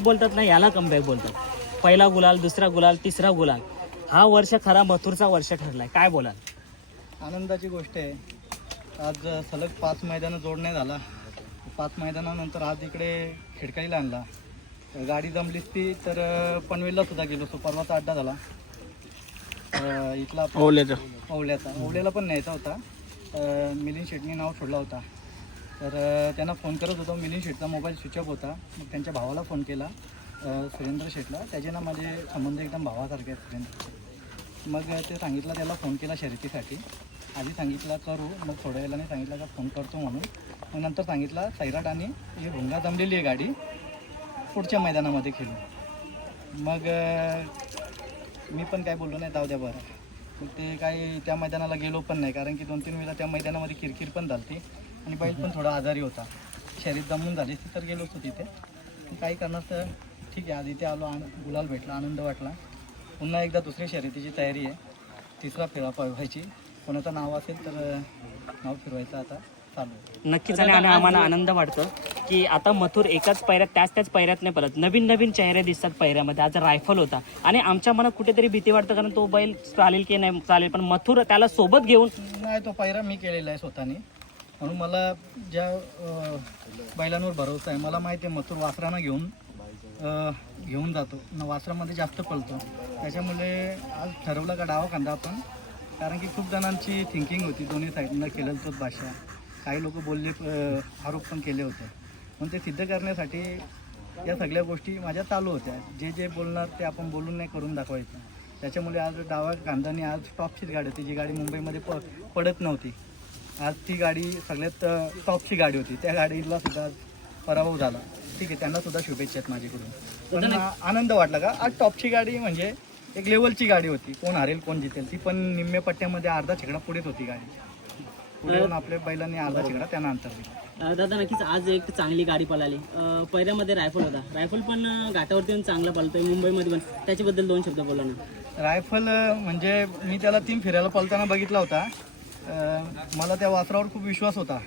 बोलतात ना याला कमबॅक बोलतात. पहिला गुलाल दुसरा गुलाल तिसरा गुलाल. हा वर्ष खरा मथुरचा वर्ष ठरलाय. काय बोलाल? आनंदाची गोष्ट आहे. आज सलग पाच मैदानं जोडण्यात आला पाच मैदानानंतर आज इकडे खिडकाईला आणला. गाडी जमलीच ती तर पनवेलला सुद्धा गेलो. सो परवाचा अड्डा झाला. अं, इथला ओल्याचं ओवल्याचा. ओवल्याला पण न्यायचा होता. अं, मिलिंद शेटनी नाव सोडला होता. तर त्यांना फोन करत होतो. मिलिंद शेटचा मोबाईल स्विच ऑफ होता. मग त्यांच्या भावाला फोन केला सुरेंद्र शेटला त्याचे ना माझे संबंध एकदम भावासारखे आहेत सुरेंद्र. मग ते सांगितलं त्याला फोन केला शर्यतीसाठी. आधी सांगितलं करू. मग थोड्या वेळाने सांगितलं का फोन करतो म्हणून. मग नंतर सांगितलं सैराट आणि ही भुंगा जमलेली आहे गाडी. पुढच्या मैदानामध्ये खेळू. मग मी पण काय बोललो नाही जाऊ द्या बरं. मग ते काय त्या मैदानाला गेलो पण नाही. कारण की दोन तीन वेळा त्या मैदानामध्ये किरकिर पण झालती. आणि बैल पण थोडा आजारी होता. शरीर दमून झाली. तर गेलो असतो तिथे काही करणार तर ठीक आहे. आज इथे आलो आन गुलाल भेटला आनंद वाटला. पुन्हा एकदा दुसरी शर्यतीची तयारी आहे. तिसरा फेरा पळवायची कोणाचं नाव असेल तर नाव फिरवायचं आता. चालू नक्कीच आणि आणि आम्हाला आनंद वाटतो की आता मथुर एकाच पैऱ्यात त्याच त्याच पैऱ्यात नाही परत नवीन नवीन चेहरे दिसतात पैऱ्यामध्ये आज रायफल होता. आणि आमच्या मनात कुठेतरी भीती वाटतं कारण तो बैल चालेल की नाही चालेल. पण मथुर त्याला सोबत घेऊन नाही तो पायरा मी केलेला आहे स्वतःने. म्हणून मला ज्या बैलांवर भरवसा आहे मला माहिती आहे मथुर वासरांना घेऊन घेऊन जातो. न वासरामध्ये जास्त पळतो. त्याच्यामुळे आज ठरवलं का डावा कांदा आपण. कारण की खूप जणांची थिंकिंग होती दोन्ही साईडनं केलं तोच भाषा. काही लोक बोलले आरोप पण केले होते. म्हणून ते सिद्ध करण्यासाठी या सगळ्या गोष्टी माझ्या चालू होत्या. जे जे बोलणार ते आपण बोलून नाही करून दाखवायचं. त्याच्यामुळे आज डावा कांदाने आज टॉपचीच गाडी होती जी गाडी मुंबईमध्ये प पडत नव्हती. आज ती गाडी सगळ्यात टॉपची गाडी होती. त्या गाडीला सुद्धा पराभव झाला. ठीक आहे त्यांना सुद्धा शुभेच्छा आहेत माझ्याकडून. पण आनंद वाटला का? आज टॉपची गाडी म्हणजे एक लेवलची गाडी होती. कोण हरेल कोण जितेल ती पण निम्म्या पट्ट्यामध्ये अर्धा छेकडा पुढेच होती गाडी. पुढे आपल्या बैलांनी अर्धा छेकडा त्यांना अंतर दिलं. दादा नक्कीच आज एक चांगली गाडी पळाली. अं, पहिऱ्यामध्ये रायफल होता. रायफल पण घाटावरती येऊन चांगला पळतोय. मुंबईमध्ये पण. त्याच्याबद्दल दोन शब्द बोला ना. रायफल म्हणजे मी त्याला तीन फिरायला पळताना बघितला होता. मला त्या वासरावर खूप विश्वास होता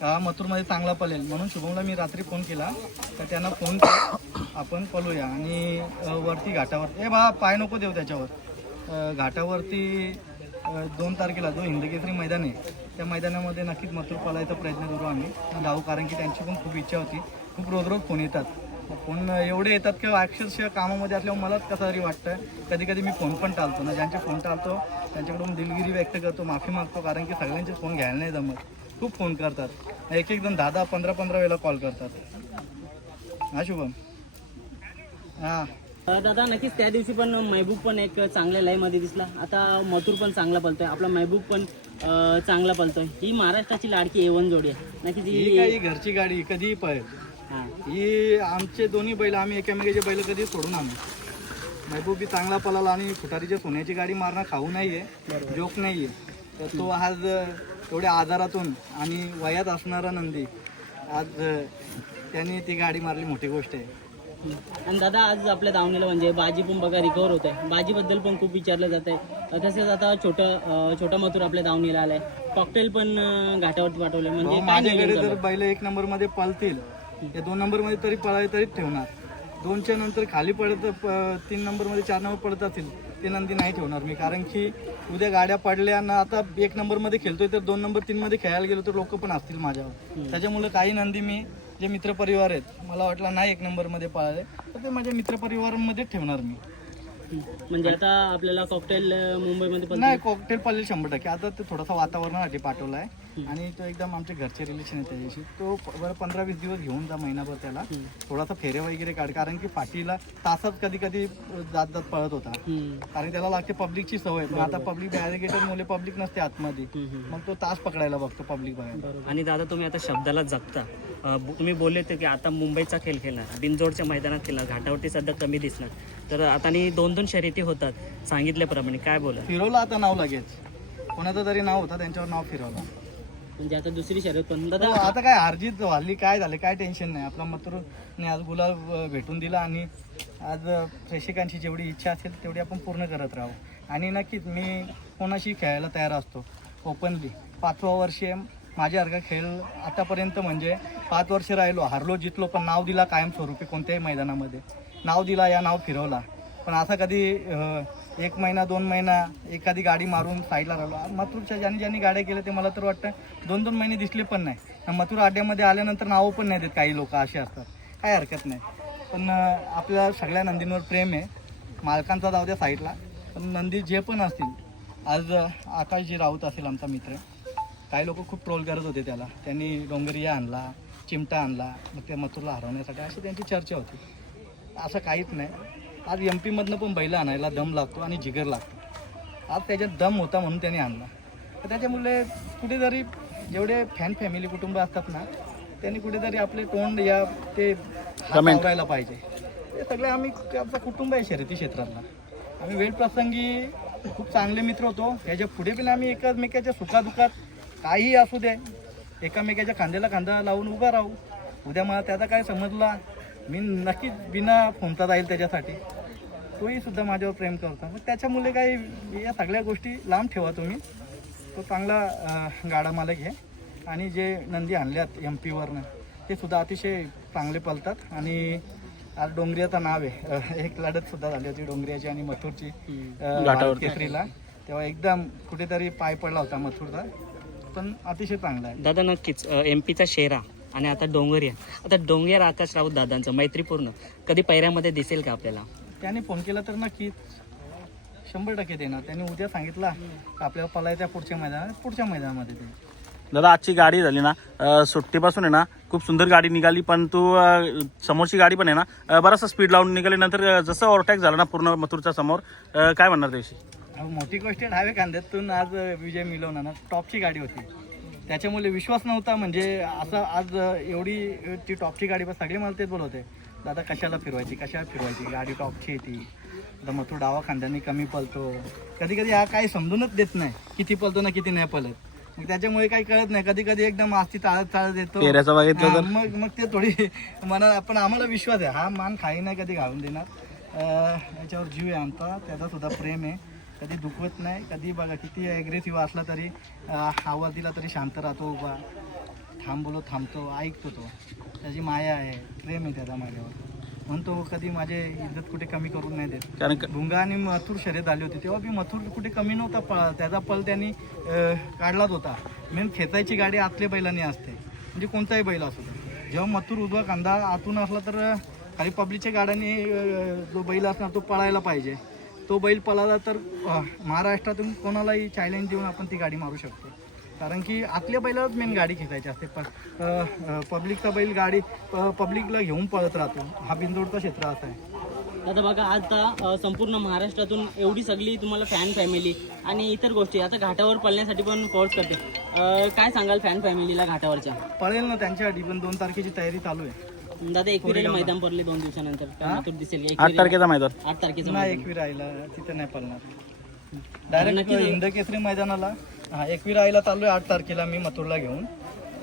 का मथुरमध्ये चांगला पळेल. म्हणून शुभमला मी रात्री फोन केला. तर त्यांना फोन आपण पळूया. आणि वरती घाटावर ए बा पाय नको देऊ त्याच्यावर. घाटावरती दोन तारखेला जो हिंदकेसरी मैदान आहे त्या मैदानामध्ये नक्कीच मथुर पळायचा प्रयत्न करू आम्ही. जाऊ कारण की त्यांची पण खूप इच्छा होती. खूप रोज रोज फोन येतात. फोन एवढे येतात की अक्षरशः कामामध्ये असल्यावर मलाच कसं तरी वाटतं कधी कधी मी फोन पण टाळतो. ना ज्यांचे फोन टाळतो त्यांच्याकडून दिलगिरी व्यक्त करतो माफी मागतो कारण की सगळ्यांचे फोन घ्यायला नाही जमत. खूप फोन करतात. एक एक जण दहा दहा पंधरा पंधरा वेळेला कॉल करतात. हा शुभम. हां. दादा नक्कीच त्या दिवशी पण महबूब पण एक चांगल्या लाईमध्ये दिसला. आता मथुर पण चांगला पळतोय आपला महबूब पण चांगला पळतोय ही महाराष्ट्राची लाडकी एवन जोडी आहे. नक्कीच ही ही काही घरची गाडी कधीही पळेल. हा. ही आमचे दोन्ही बैल आम्ही एकामेकाचे बैल कधी सोडून आणू महबूबी चांगला पळाला आणि फुटारीच्या सोन्याची गाडी मारणं खाऊ नाहीये जोक नाहीये. तर तो आज एवढ्या आजारातून आणि वयात असणारा नंदी आज त्यांनी ती गाडी मारली मोठी गोष्ट आहे. आणि दादा आज आपल्या दावणीला म्हणजे बाजी पण बघा रिकवर होत आहे बाजीबद्दल पण खूप विचारलं जात आहे तसेच आता छोटं छोटा मथुर आपल्या दावणीला आलाय. कॉकटेल पण घाटावरती पाठवले म्हणजे माझ्याकडे नियोजन जर बैल एक नंबरमध्ये पळतील ते दोन नंबरमध्ये तरी पळाले तरीच ठेवणार. दोनच्या नंतर खाली पडत प- तीन नंबरमध्ये चार नंबर पडत असेल ते नंदी नाही ठेवणार मी. कारण की उद्या गाड्या पडल्या ना आता एक नंबरमध्ये खेळतोय तर दोन नंबर तीन मध्ये खेळायला गेलो तर लोक पण असतील माझ्यावर. त्याच्यामुळे काही नंदी मी जे मित्रपरिवार आहेत मला वाटलं नाही एक नंबरमध्ये पळाले तर ते माझ्या मित्रपरिवारामध्ये ठेवणार मी. म्हणजे आता आपल्याला कॉकटेल मुंबईमध्ये पण नाही कॉकटेल पळेल शंभर टक्के. आता ते थोडासा वातावरणासाठी पाठवला आहे आणि तो एकदम आमचे घरचे रिलेशन आहे त्याच्याशी. तो बरं पंधरा वीस दिवस घेऊन जा महिनाभर त्याला. थोडासा फेरे वगैरे काढ. कारण की फाटीला तासात कधी कधी जात जात पळत होता. कारण त्याला लागते पब्लिकची सवय. पण आता पब्लिक बॅरिगेटर मुले पब्लिक नसते आतमध्ये. मग तो तास पकडायला बघतो पब्लिक बघायला आणि दादा तुम्ही आता शब्दाला जगता तुम्ही बोलले होते की आता मुंबईचा खेळ खेळणार बिनजोडच्या मैदानात खेळणार घाटावरती सध्या कमी दिसणार. तर आता दोन दोन शर्यती होतात सांगितल्याप्रमाणे. काय बोला फिरवलं आता नाव लगेच. कोणाचं तरी नाव होता त्यांच्यावर नाव फिरवलं. म्हणजे आता दुसरी शर्यत पण दादा हो, आता काय हारजीत झाली काय झाले काय टेन्शन नाही. आपला मथुरने आज गुलाल अ, भेटून दिला आणि आज प्रेक्षकांची जेवढी इच्छा असेल तेवढी आपण पूर्ण करत राहू. आणि नक्कीच मी कोणाशी खेळायला तयार असतो ओपनली पाचवा वर्षी आहे माझ्यासारखा खेळ आतापर्यंत म्हणजे पाच वर्ष राहिलो हारलो जितलो पण नाव दिला कायमस्वरूपी कोणत्याही मैदानामध्ये. नाव दिला या नाव फिरवला. पण असा कधी एक महिना दोन महिना एखादी गाडी मारून साईडला राहिलो. मथुरच्या ज्यांनी ज्यांनी गाड्या केल्या ते मला तर वाटतं दोन दोन महिने दिसले पण नाही. मथुर अड्ड्यामध्ये आल्यानंतर नावं पण नाही देत काही लोक असे असतात. काय हरकत नाही. पण आपल्या सगळ्या नंदींवर प्रेम आहे. मालकांचा जाऊ द्या साईडला पण नंदी जे पण असतील आज आकाश आकाशजी राऊत असेल आमचा मित्र. काही लोक खूप ट्रोल करत होते त्याला. त्यांनी डोंगरिया आणला चिमटा आणला मग त्या मथुरला हरवण्यासाठी अशी त्यांची चर्चा होती. असं काहीच नाही. आज एम पीमधनं पण बैल आणायला दम लागतो आणि जिगर लागतो. आज त्याच्यात दम होता म्हणून त्याने आणला. तर त्याच्यामुळे कुठेतरी जेवढे फॅन फॅमिली कुटुंब असतात ना त्यांनी कुठेतरी आपले तोंड या ते हात Comment. आवरायला पाहिजे. ते सगळे आम्ही आमचा कुटुंब आहे शर्यती क्षेत्रातला. आम्ही वेळ प्रसंगी खूप चांगले मित्र होतो. त्याच्या पुढे पण आम्ही एकमेकाच्या सुखादुखात काहीही असू दे. एकामेकाच्या खांद्याला खांदा लावून उभा राहू. उद्या मला त्याचा काय समजला? मी नक्कीच बिना फोनचा जाईल त्याच्यासाठी. तोही सुद्धा माझ्यावर प्रेम करतो. मग त्याच्यामुळे काही या सगळ्या गोष्टी लांब ठेवा तुम्ही. तो चांगला गाडा मालक आहे. आणि जे नंदी आणल्यात एम पीवरनं ते सुद्धा अतिशय चांगले पलतात. आणि आज डोंगरियाचं नाव आहे. एक लढत सुद्धा झाली होती डोंगरियाची आणि मथुरची. केसरीला. तेव्हा एकदम कुठेतरी पाय पडला होता मथुरचा. पण अतिशय चांगला आहे. दादा नक्कीच. एम पीचा शेरा आणि आता डोंगरिया आता डोंगर आकाश राऊत दादांचं मैत्रीपूर्ण. कधी पैऱ्यामध्ये दिसेल का आपल्याला? त्याने फोन केला तर नक्कीच. शंभर टक्के देणार. त्यांनी उद्या सांगितला आपल्याला पलायच्या पुढच्या मैदानात. पुढच्या मैदानामध्ये ते. दादा आजची गाडी झाली ना अं, सुट्टीपासून आहे ना खूप सुंदर गाडी निघाली पण तू अं, समोरची गाडी पण आहे ना अं, बराचसा स्पीड लावून निघाली नंतर अं, जसं ओव्हरटॅक झाला ना पूर्ण मथुरच्या समोर अं, काय म्हणणार त्याविषयी? मोठी गोष्ट आहे डाव्या कांद्यातून आज विजय मिळवणार ना टॉपची गाडी होती. त्याच्यामुळे विश्वास नव्हता म्हणजे असं आज एवढी ती टॉपची गाडी बस सगळे मला तेच बोलवते. दादा कशाला फिरवायची कशाला फिरवायची? गाडी टॉपची आहे ती. आता मग तो डावा खांद्याने कमी पलतो कधी कधी हा काही समजूनच देत नाही किती पलतो ना किती नाही पलत मग त्याच्यामुळे काही कळत नाही. कधी कधी एकदम आस्ती चाळत चाळत येतो. मग मग ते थोडी मना पण आम्हाला विश्वास आहे. हा मान खाई नाही कधी घालून देणार. याच्यावर जीव आहे आमचा. त्याचा सुद्धा प्रेम आहे. कधी दुखवत नाही कधी बघा किती ॲग्रेसिव्ह असला तरी आवाज दिला तरी शांत राहतो उभा. थांब बोलो थांबतो ऐकतो तो. त्याची माया आहे प्रेम आहे त्याचा माझ्यावर. म्हणतो कधी माझे इज्जत कुठे कमी करून नाही देत. कारण भुंगा आणि मथुर शर्यत आली होती. तेव्हा बी मथुर कुठे कमी नव्हता पळ त्याचा पल त्यांनी काढलाच होता. मेन खेचायची गाडी आतल्या बैलांनी असते. म्हणजे कोणताही बैल असू दे. जेव्हा मथुर उजवा कांदा आतून असला तर काही पब्लिकच्या गाड्यांनी जो बैल असणार तो पळायला पाहिजे. तो बैल पळाला तर महाराष्ट्रातून कोणालाही चॅलेंज देऊन आपण ती गाडी मारू शकतो. कारण की आतल्या बैलाच मेन गाडी खेचायची असते. प अं, अं, पब्लिकचा बैल गाडी पब्लिकला घेऊन पळत राहतो. हा बिंदोडचा क्षेत्र असा आहे. आता बघा आता संपूर्ण महाराष्ट्रातून एवढी सगळी तुम्हाला फॅन फॅमिली आणि इतर गोष्टी आता घाटावर पळण्यासाठी पण फोर्स करते. काय सांगाल फॅन फॅमिलीला घाटावरच्या? पळेल ना त्यांच्यासाठी पण दोन तारखेची तयारी चालू आहे. दादा एकविरेला मैदान पडले दोन दिवसानंतर. दिसेल का? आठ एकविरेला- तारखेचा मैदान. आठ तारखेचं नाही मैदान. एकवी राहिला तिथे नाही पळणार डायरेक्ट हिंद केसरी मैदानाला. हा एकवी राहिला चालू आहे आठ तारखेला मी मथुरला घेऊन.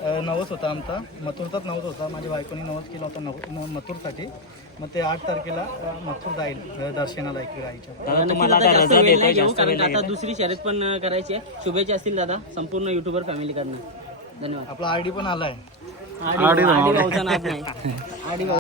अं, नवस होता आमचा. मथुरचाच नवस होता. माझ्या बायकोनी नवस केला होता नव न- मथुरसाठी. मग ते आठ तारखेला अं, मथुर जाईल अं, दर्शनाला एकवी राहायच्या दादा नक्कीच तुम्हाला आता जास्त वेळ नाही घेऊ कारण दुसरी शर्यत पण अ, करायची आहे. शुभेच्छा असतील दादा संपूर्ण युट्यूबर फॅमिली कडनं. धन्यवाद. आपला आय डी पण आलाय. आडी आडी भाऊचा नाद नाही आडी भाऊ